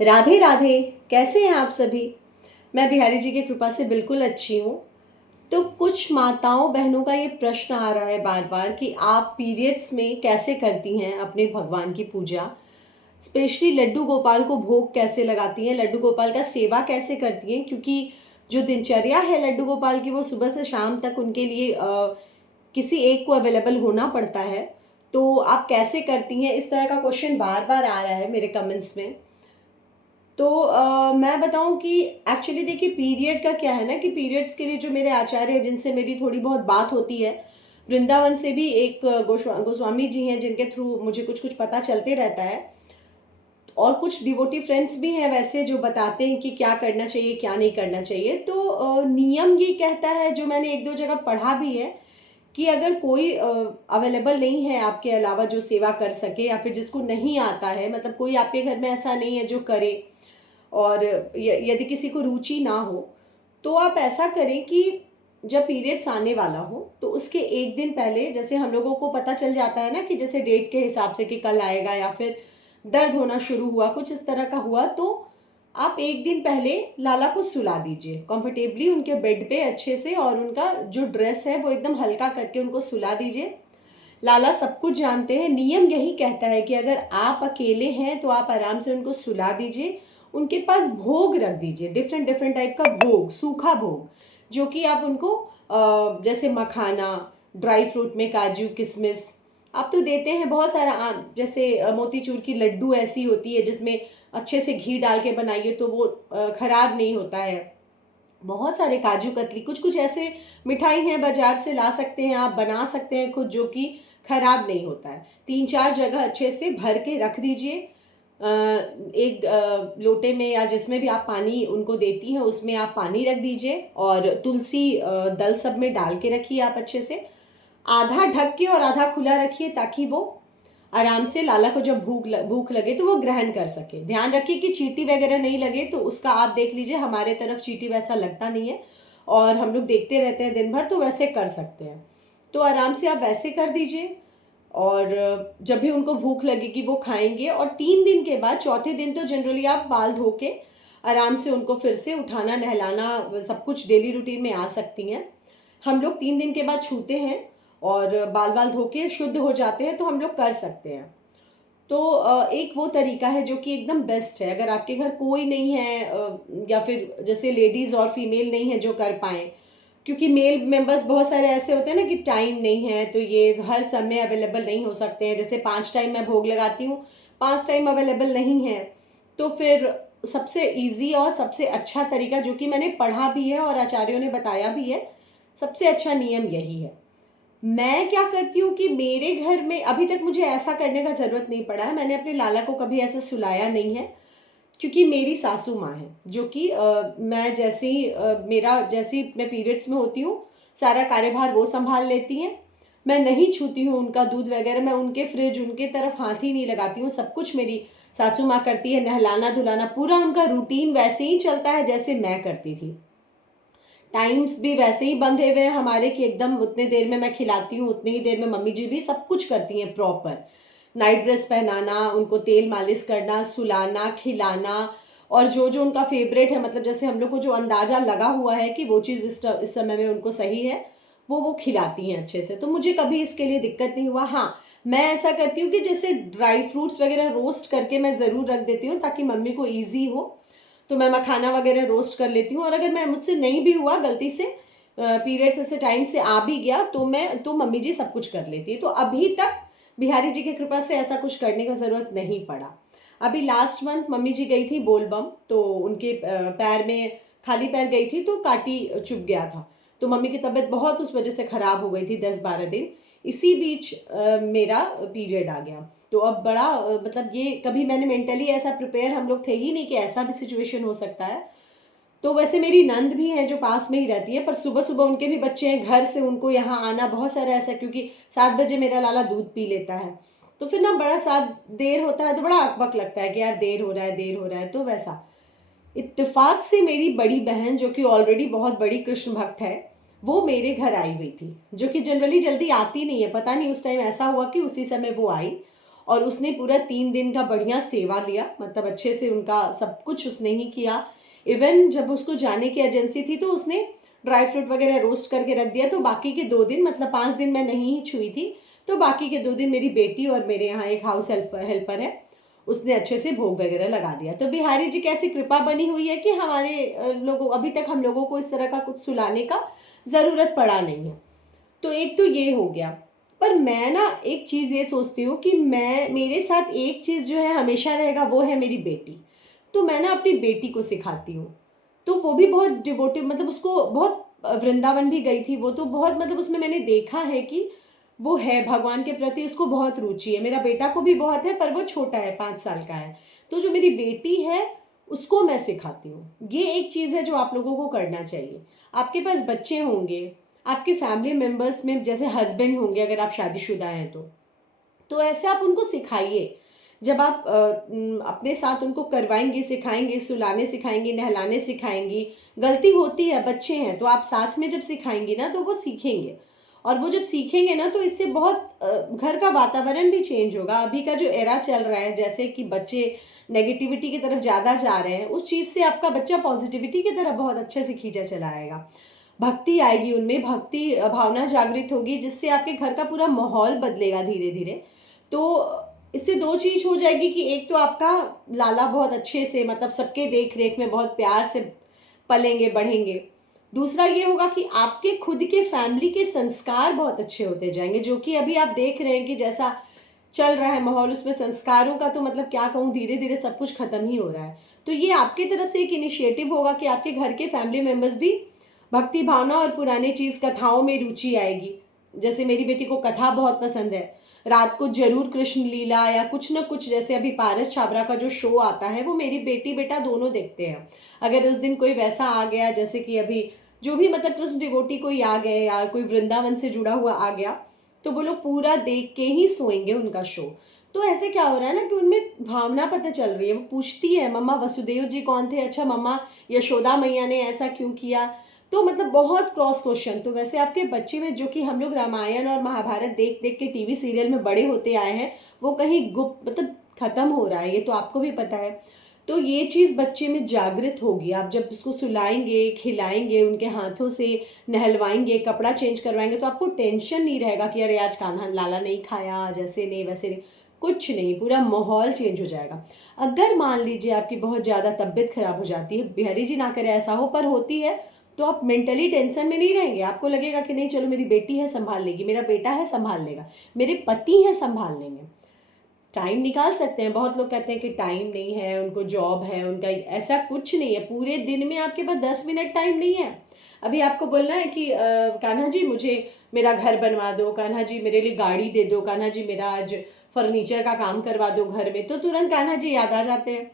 राधे राधे। कैसे हैं आप सभी? मैं बिहारी जी की कृपा से बिल्कुल अच्छी हूँ। तो कुछ माताओं बहनों का ये प्रश्न आ रहा है बार बार कि आप पीरियड्स में कैसे करती हैं अपने भगवान की पूजा। स्पेशली लड्डू गोपाल को भोग कैसे लगाती हैं, लड्डू गोपाल का सेवा कैसे करती हैं, क्योंकि जो दिनचर्या है लड्डू गोपाल की वो सुबह से शाम तक उनके लिए किसी एक को अवेलेबल होना पड़ता है। तो आप कैसे करती हैं, इस तरह का क्वेश्चन बार बार आ रहा है मेरे कमेंट्स में। तो मैं बताऊं कि एक्चुअली देखिए, पीरियड का क्या है ना कि पीरियड्स के लिए जो मेरे आचार्य हैं जिनसे मेरी थोड़ी बहुत बात होती है, वृंदावन से भी एक गोस्वामी जी हैं जिनके थ्रू मुझे कुछ कुछ पता चलते रहता है, और कुछ डिवोटी फ्रेंड्स भी हैं वैसे जो बताते हैं कि क्या करना चाहिए क्या नहीं करना चाहिए। तो नियम ये कहता है, जो मैंने एक दो जगह पढ़ा भी है, कि अगर कोई अवेलेबल नहीं है आपके अलावा जो सेवा कर सके, या फिर जिसको नहीं आता है, मतलब कोई आपके घर में ऐसा नहीं है जो करे, और यदि किसी को रुचि ना हो, तो आप ऐसा करें कि जब पीरियड्स आने वाला हो तो उसके एक दिन पहले, जैसे हम लोगों को पता चल जाता है ना कि जैसे डेट के हिसाब से कि कल आएगा, या फिर दर्द होना शुरू हुआ, कुछ इस तरह का हुआ, तो आप एक दिन पहले लाला को सुला दीजिए कंफर्टेबली उनके बेड पे अच्छे से, और उनका जो ड्रेस है वो एकदम हल्का करके उनको सुला दीजिए। लाला सब कुछ जानते हैं, नियम यही कहता है कि अगर आप अकेले हैं तो आप आराम से उनको सुला दीजिए, उनके पास भोग रख दीजिए, डिफरेंट डिफरेंट टाइप का भोग, सूखा भोग, जो कि आप उनको जैसे मखाना, ड्राई फ्रूट में काजू किशमिश, आप तो देते हैं बहुत सारा जैसे मोतीचूर की लड्डू ऐसी होती है जिसमें अच्छे से घी डाल के बनाइए तो वो खराब नहीं होता है। बहुत सारे काजू कतली, कुछ कुछ ऐसे मिठाई हैं बाजार से ला सकते हैं, आप बना सकते हैं खुद, जो कि खराब नहीं होता है। तीन चार जगह अच्छे से भर के रख दीजिए। एक लोटे में या जिसमें भी आप पानी उनको देती हैं उसमें आप पानी रख दीजिए, और तुलसी दल सब में डाल के रखिए आप अच्छे से। आधा ढक के और आधा खुला रखिए ताकि वो आराम से लाला को जब भूख लगे तो वो ग्रहण कर सके। ध्यान रखिए कि चींटी वगैरह नहीं लगे, तो उसका आप देख लीजिए, हमारे तरफ चींटी वैसा लगता नहीं है और हम लोग देखते रहते हैं दिन भर, तो वैसे कर सकते हैं। तो आराम से आप वैसे कर दीजिए, और जब भी उनको भूख लगेगी वो खाएंगे। और 3 दिन के बाद चौथे दिन तो जनरली आप बाल धो के आराम से उनको फिर से उठाना नहलाना सब कुछ डेली रूटीन में आ सकती हैं। हम लोग 3 दिन के बाद छूते हैं और बाल बाल धो के शुद्ध हो जाते हैं, तो हम लोग कर सकते हैं। तो एक वो तरीका है जो कि एकदम बेस्ट है। अगर आपके घर कोई नहीं है, या फिर जैसे लेडीज़ और फीमेल नहीं है जो कर पाएँ, क्योंकि मेल मेंबर्स बहुत सारे ऐसे होते हैं ना कि टाइम नहीं है, तो ये हर समय अवेलेबल नहीं हो सकते हैं। जैसे 5 टाइम मैं भोग लगाती हूँ, 5 टाइम अवेलेबल नहीं है, तो फिर सबसे इजी और सबसे अच्छा तरीका जो कि मैंने पढ़ा भी है और आचार्यों ने बताया भी है, सबसे अच्छा नियम यही है। मैं क्या करती हूँ कि मेरे घर में अभी तक मुझे ऐसा करने का ज़रूरत नहीं पड़ा है, मैंने अपने लाला को कभी ऐसा सुलाया नहीं है, क्योंकि मेरी सासू माँ है जो कि मैं जैसे ही मेरा जैसे ही मैं पीरियड्स में होती हूँ, सारा कार्यभार वो संभाल लेती हैं। मैं नहीं छूती हूँ उनका दूध वगैरह, मैं उनके फ्रिज उनके तरफ हाथ ही नहीं लगाती हूँ, सब कुछ मेरी सासू माँ करती है। नहलाना धुलाना पूरा उनका रूटीन वैसे ही चलता है जैसे मैं करती थी। टाइम्स भी वैसे ही बंधे हुए हैं हमारे कि एकदम उतने देर में मैं खिलाती हूँ, उतनी ही देर में मम्मी जी भी सब कुछ करती हैं प्रॉपर। नाइट ड्रेस पहनाना, उनको तेल मालिश करना, सुलाना, खिलाना, और जो जो उनका फेवरेट है, मतलब जैसे हम लोग को जो अंदाज़ा लगा हुआ है कि वो चीज़ इस समय में उनको सही है, वो खिलाती हैं अच्छे से। तो मुझे कभी इसके लिए दिक्कत नहीं हुआ। हाँ, मैं ऐसा करती हूँ कि जैसे ड्राई फ्रूट्स वगैरह रोस्ट करके मैं ज़रूर रख देती हूँ ताकि मम्मी को ईजी हो, तो मैं मखाना वगैरह रोस्ट कर लेती हूँ। और अगर मैं मुझसे नहीं भी हुआ, गलती से पीरियड्स ऐसे टाइम से आ भी गया, तो मम्मी जी सब कुछ कर लेती है। तो अभी तक बिहारी जी की कृपा से ऐसा कुछ करने का ज़रूरत नहीं पड़ा। अभी लास्ट मंथ मम्मी जी गई थी बोलबम, तो उनके पैर में खाली पैर गई थी तो कांटी चुभ गया था, तो मम्मी की तबीयत बहुत उस वजह से ख़राब हो गई थी 10-12 दिन। इसी बीच मेरा पीरियड आ गया, तो अब बड़ा मतलब ये कभी मैंने मेंटली ऐसा प्रिपेयर हम लोग थे ही नहीं कि ऐसा भी सिचुएशन हो सकता है। तो वैसे मेरी नंद भी है जो पास में ही रहती है, पर सुबह सुबह उनके भी बच्चे हैं, घर से उनको यहाँ आना बहुत सारा ऐसा, क्योंकि 7 बजे मेरा लाला दूध पी लेता है, तो फिर ना बड़ा साथ देर होता है तो बड़ा अकबक लगता है कि यार देर हो रहा है देर हो रहा है। तो वैसा इत्तेफाक से मेरी बड़ी बहन जो कि ऑलरेडी बहुत बड़ी कृष्ण भक्त है, वो मेरे घर आई हुई थी, जो कि जनरली जल्दी आती नहीं है, पता नहीं उस टाइम ऐसा हुआ कि उसी समय वो आई। और उसने पूरा 3 दिन का बढ़िया सेवा लिया, मतलब अच्छे से उनका सब कुछ उसने ही किया। इवन जब उसको जाने की एजेंसी थी तो उसने ड्राई फ्रूट वगैरह रोस्ट करके रख दिया। तो बाकी के 2 दिन, मतलब 5 दिन मैं नहीं ही छुई थी, तो बाकी के 2 दिन मेरी बेटी और मेरे यहाँ एक हाउस हेल्पर है, उसने अच्छे से भोग वगैरह लगा दिया। तो बिहारी जी की ऐसी कृपा बनी हुई है कि हमारे लोगों, अभी तक हम लोगों को इस तरह का कुछ सुलाने का ज़रूरत पड़ा नहीं है। तो एक तो ये हो गया। पर मैं ना एक चीज़ ये सोचती हूँ कि मैं, मेरे साथ एक चीज़ जो है हमेशा रहेगा, वो है मेरी बेटी। तो मैं ना अपनी बेटी को सिखाती हूँ। तो वो भी बहुत डिवोटिव, मतलब उसको बहुत, वृंदावन भी गई थी वो, तो बहुत, मतलब उसमें मैंने देखा है कि वो है भगवान के प्रति, उसको बहुत रुचि है। मेरा बेटा को भी बहुत है, पर वो छोटा है, 5 साल का है। तो जो मेरी बेटी है उसको मैं सिखाती हूँ। ये एक चीज़ है जो आप लोगों को करना चाहिए। आपके पास बच्चे होंगे, आपके फैमिली मेम्बर्स में जैसे हस्बैंड होंगे, अगर आप शादीशुदा हैं तो ऐसे आप उनको सिखाइए। जब आप अपने साथ उनको करवाएंगे, सिखाएंगे, सुलाने सिखाएंगे, नहलाने सिखाएंगी, गलती होती है, बच्चे हैं, तो आप साथ में जब सिखाएंगी ना तो वो सीखेंगे। और वो जब सीखेंगे ना तो इससे बहुत घर का वातावरण भी चेंज होगा। अभी का जो एरा चल रहा है, जैसे कि बच्चे नेगेटिविटी की तरफ ज़्यादा जा रहे हैं, उस चीज़ से आपका बच्चा पॉजिटिविटी की तरफ बहुत अच्छे से खींचा चला आएगा। भक्ति आएगी उनमें, भक्ति भावना जागृत होगी, जिससे आपके घर का पूरा माहौल बदलेगा धीरे धीरे। तो इससे 2 चीज़ हो जाएगी कि एक तो आपका लाला बहुत अच्छे से, मतलब सबके देख रेख में बहुत प्यार से पलेंगे बढ़ेंगे। दूसरा ये होगा कि आपके खुद के फैमिली के संस्कार बहुत अच्छे होते जाएंगे, जो कि अभी आप देख रहे हैं कि जैसा चल रहा है माहौल, उसमें संस्कारों का तो मतलब क्या कहूँ, धीरे धीरे सब कुछ खत्म ही हो रहा है। तो ये आपकी तरफ से एक इनिशिएटिव होगा कि आपके घर के फैमिली मेम्बर्स भी भक्ति भावना और पुरानी चीज़ कथाओं में रुचि आएगी। जैसे मेरी बेटी को कथा बहुत पसंद है, रात को जरूर कृष्ण लीला या कुछ ना कुछ, जैसे अभी पारस छाबरा का जो शो आता है वो मेरी बेटी बेटा दोनों देखते हैं। अगर उस दिन कोई वैसा आ गया, जैसे कि अभी जो भी, मतलब कृष्ण डिवोटी कोई आ गए या कोई वृंदावन से जुड़ा हुआ आ गया, तो वो लोग पूरा देख के ही सोएंगे उनका शो। तो ऐसे क्या हो रहा है ना कि उनमें भावना पता चल रही है। वो पूछती है, मम्मा वसुदेव जी कौन थे, अच्छा मम्मा यशोदा मैया ने ऐसा क्यों किया। तो मतलब बहुत क्रॉस क्वेश्चन। तो वैसे आपके बच्चे में, जो कि हम लोग रामायण और महाभारत देख देख के टीवी सीरियल में बड़े होते आए हैं, वो कहीं गुप्त, मतलब खत्म हो रहा है, ये तो आपको भी पता है। तो ये चीज़ बच्चे में जागृत होगी। आप जब उसको सुलाएंगे, खिलाएंगे, उनके हाथों से नहलवाएंगे, कपड़ा चेंज करवाएंगे, तो आपको टेंशन नहीं रहेगा कि अरे आज कान्हा लाला नहीं खाया, जैसे नहीं वैसे नहीं, कुछ नहीं, पूरा माहौल चेंज हो जाएगा। अगर मान लीजिए आपकी बहुत ज़्यादा तबीयत खराब हो जाती है, बिहारी जी ना करे ऐसा हो, पर होती है, तो आप मेंटली टेंशन में नहीं रहेंगे। आपको लगेगा कि नहीं, चलो मेरी बेटी है संभाल लेगी, मेरा बेटा है संभाल लेगा, मेरे पति है संभाल लेंगे। टाइम निकाल सकते हैं। बहुत लोग कहते हैं कि टाइम नहीं है, उनको जॉब है, उनका, ऐसा कुछ नहीं है। पूरे दिन में आपके पास 10 मिनट टाइम नहीं है। अभी आपको बोलना है कि कान्हा जी मुझे मेरा घर बनवा दो, कान्हा जी मेरे लिए गाड़ी दे दो, कान्हा जी मेरा आज फर्नीचर का काम करवा दो घर में, तो तुरंत कान्हा जी याद आ जाते हैं।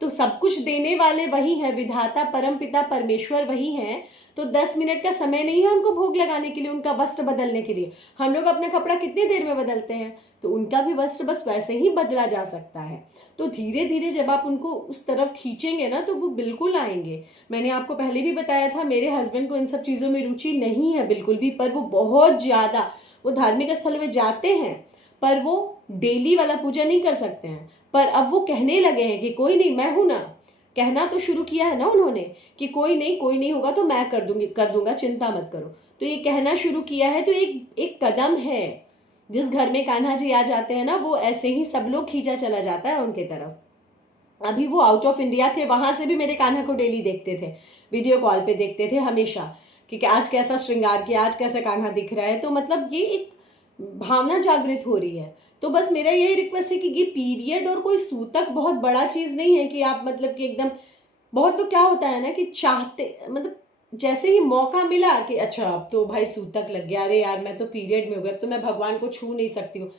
तो सब कुछ देने वाले वही है, विधाता परम पिता परमेश्वर वही हैं। तो 10 मिनट का समय नहीं है उनको भोग लगाने के लिए, उनका वस्त्र बदलने के लिए। हम लोग अपना कपड़ा कितनी देर में बदलते हैं, तो उनका भी वस्त्र बस वैसे ही बदला जा सकता है। तो धीरे धीरे जब आप उनको उस तरफ खींचेंगे ना, तो वो बिल्कुल आएंगे। मैंने आपको पहले भी बताया था, मेरे हस्बैंड को इन सब चीज़ों में रुचि नहीं है बिल्कुल भी, पर वो बहुत ज़्यादा, वो धार्मिक स्थलों में जाते हैं, पर वो डेली वाला पूजा नहीं कर सकते हैं। पर अब वो कहने लगे हैं कि कोई नहीं, मैं हूं ना। कहना तो शुरू किया है ना उन्होंने कि कोई नहीं, कोई नहीं होगा तो मैं कर दूंगी, कर दूंगा, चिंता मत करो। तो ये कहना शुरू किया है, तो एक एक कदम है। जिस घर में कान्हा जी आ जाते हैं ना, वो ऐसे ही सब लोग खींचा चला जाता है उनके तरफ। अभी वो आउट ऑफ इंडिया थे, वहां से भी मेरे कान्हा को डेली देखते थे, वीडियो कॉल पे देखते थे हमेशा, कि आज कैसा श्रृंगार किया, आज कैसा कान्हा दिख रहा है। तो मतलब ये एक भावना जागृत हो रही है। तो बस मेरा यही रिक्वेस्ट है कि ये पीरियड और कोई सूतक बहुत बड़ा चीज़ नहीं है कि आप, मतलब कि एकदम, बहुत लोग क्या होता है ना कि चाहते, मतलब जैसे ही मौका मिला कि अच्छा अब तो भाई सूतक लग गया, अरे यार मैं तो पीरियड में हो गया, अब तो मैं भगवान को छू नहीं सकती हूँ,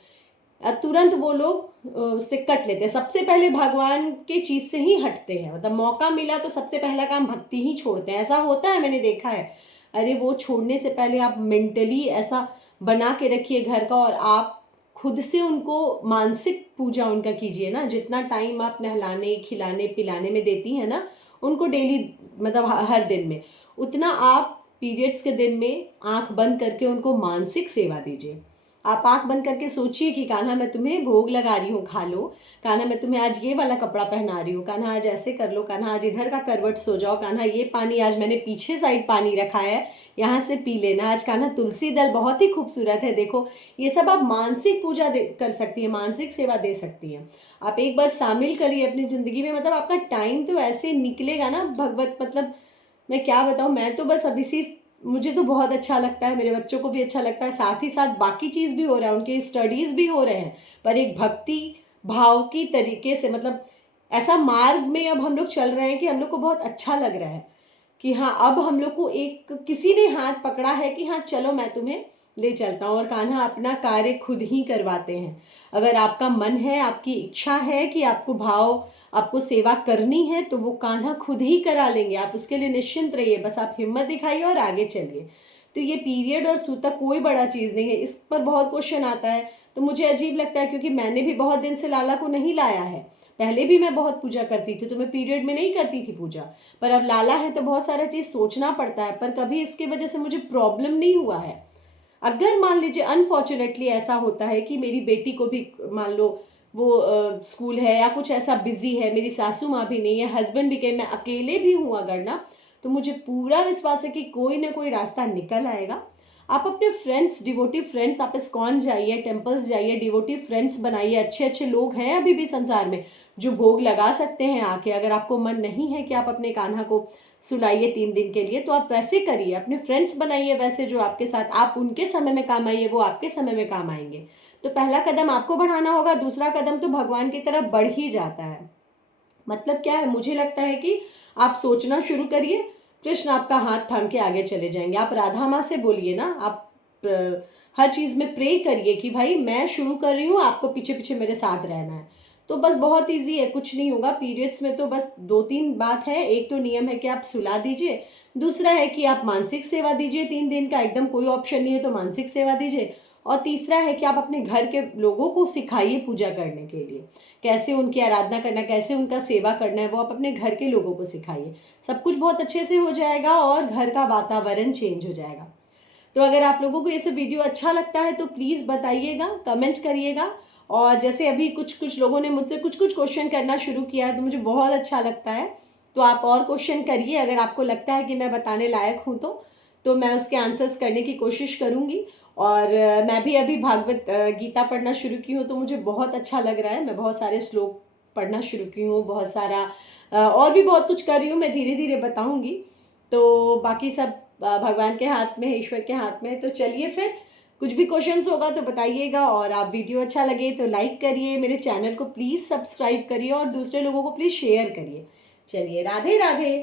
तुरंत वो लोग उससे कट लेते हैं। सबसे पहले भगवान के चीज़ से ही हटते हैं, मतलब मौका मिला तो सबसे पहला काम भक्ति ही छोड़ते हैं। ऐसा होता है, मैंने देखा है। अरे वो छोड़ने से पहले आप मेंटली ऐसा बना के रखिए घर का, और आप खुद से उनको मानसिक पूजा उनका कीजिए ना। जितना टाइम आप नहलाने खिलाने पिलाने में देती हैं ना उनको डेली, मतलब हर दिन में, उतना आप पीरियड्स के दिन में आंख बंद करके उनको मानसिक सेवा दीजिए। आप आंख बंद करके सोचिए कि कान्हा मैं तुम्हें भोग लगा रही हूँ, खा लो। कान्हा मैं तुम्हें आज ये वाला कपड़ा पहना रही हूँ, कान्हा आज ऐसे कर लो, कान्हा आज इधर का करवट सो जाओ, कान्हा ये पानी आज मैंने पीछे साइड पानी रखा है, यहाँ से पी लेना, आज कान्हा तुलसी दल बहुत ही खूबसूरत है, देखो। ये सब आप मानसिक पूजा कर सकती है, मानसिक सेवा दे सकती हैं। आप एक बार शामिल करिए अपनी ज़िंदगी में, मतलब आपका टाइम तो ऐसे निकलेगा ना भगवत, मतलब मैं क्या बताऊँ। मैं तो बस अभी सी, मुझे तो बहुत अच्छा लगता है, मेरे बच्चों को भी अच्छा लगता है, साथ ही साथ बाकी चीज़ भी हो रहा है, उनके स्टडीज़ भी हो रहे हैं, पर एक भक्ति भाव की तरीके से, मतलब ऐसा मार्ग में अब हम लोग चल रहे हैं कि हम लोग को बहुत अच्छा लग रहा है कि हाँ, अब हम लोग को एक किसी ने हाथ पकड़ा है कि हाँ चलो मैं तुम्हें ले चलता हूँ, और कान्हा अपना कार्य खुद ही करवाते हैं। अगर आपका मन है, आपकी इच्छा है कि आपको भाव, आपको सेवा करनी है, तो वो कान्हा खुद ही करा लेंगे, आप उसके लिए निश्चिंत रहिए, बस आप हिम्मत दिखाइए और आगे चलिए। तो ये पीरियड और सूतक कोई बड़ा चीज़ नहीं है। इस पर बहुत क्वेश्चन आता है, तो मुझे अजीब लगता है, क्योंकि मैंने भी बहुत दिन से लाला को नहीं लाया है। पहले भी मैं बहुत पूजा करती थी, तो मैं पीरियड में नहीं करती थी पूजा, पर अब लाला है तो बहुत सारा चीज़ सोचना पड़ता है, पर कभी इसकी वजह से मुझे प्रॉब्लम नहीं हुआ है। अगर मान लीजिए अनफॉर्चुनेटली ऐसा होता है कि मेरी बेटी को भी मान लो वो स्कूल है या कुछ ऐसा बिजी है, मेरी सासू माँ भी नहीं है, हस्बैंड भी कहे, मैं अकेले भी हूँ अगर ना, तो मुझे पूरा विश्वास है कि कोई ना कोई रास्ता निकल आएगा। आप अपने फ्रेंड्स, डिवोटिव फ्रेंड्स, आप इस्कॉन जाइए, टेम्पल्स जाइए, डिवोटिव फ्रेंड्स बनाइए, अच्छे अच्छे लोग हैं अभी भी संसार में जो भोग लगा सकते हैं आके। अगर आपको मन नहीं है कि आप अपने कान्हा को सुलाइए 3 दिन के लिए, तो आप वैसे करिए, अपने फ्रेंड्स बनाइए वैसे जो आपके साथ, आप उनके समय में काम आइए, वो आपके समय में काम आएंगे। तो पहला कदम आपको बढ़ाना होगा, दूसरा कदम तो भगवान की तरफ बढ़ ही जाता है। मतलब क्या है, मुझे लगता है कि आप सोचना शुरू करिए, कृष्ण आपका हाथ थाम के आगे चले जाएंगे। आप राधा माँ से बोलिए ना, आप हर चीज़ में प्रे करिए कि भाई मैं शुरू कर रही हूँ, आपको पीछे पीछे मेरे साथ रहना है। तो बस बहुत इजी है, कुछ नहीं होगा। पीरियड्स में तो बस 2-3 बात है। एक तो नियम है कि आप सुला दीजिए, दूसरा है कि आप मानसिक सेवा दीजिए 3 दिन का, एकदम कोई ऑप्शन नहीं है तो मानसिक सेवा दीजिए, और तीसरा है कि आप अपने घर के लोगों को सिखाइए पूजा करने के लिए, कैसे उनकी आराधना करना, कैसे उनका सेवा करना है, वो आप अपने घर के लोगों को सिखाइए। सब कुछ बहुत अच्छे से हो जाएगा और घर का वातावरण चेंज हो जाएगा। तो अगर आप लोगों को ये सब वीडियो अच्छा लगता है तो प्लीज़ बताइएगा, कमेंट करिएगा। और जैसे अभी कुछ कुछ लोगों ने मुझसे कुछ कुछ क्वेश्चन करना शुरू किया है, तो मुझे बहुत अच्छा लगता है। तो आप और क्वेश्चन करिए, अगर आपको लगता है कि मैं बताने लायक हूँ तो मैं उसके आंसर्स करने की कोशिश करूँगी। और मैं भी अभी भागवत गीता पढ़ना शुरू की हूँ, तो मुझे बहुत अच्छा लग रहा है। मैं बहुत सारे श्लोक पढ़ना शुरू की हूँ, बहुत सारा और भी बहुत कुछ कर रही हूँ, मैं धीरे धीरे बताऊँगी। तो बाकी सब भगवान के हाथ में है, ईश्वर के हाथ में है। तो चलिए फिर, कुछ भी क्वेश्चंस होगा तो बताइएगा, और आप वीडियो अच्छा लगे तो लाइक करिए, मेरे चैनल को प्लीज़ सब्सक्राइब करिए और दूसरे लोगों को प्लीज़ शेयर करिए। चलिए, राधे राधे।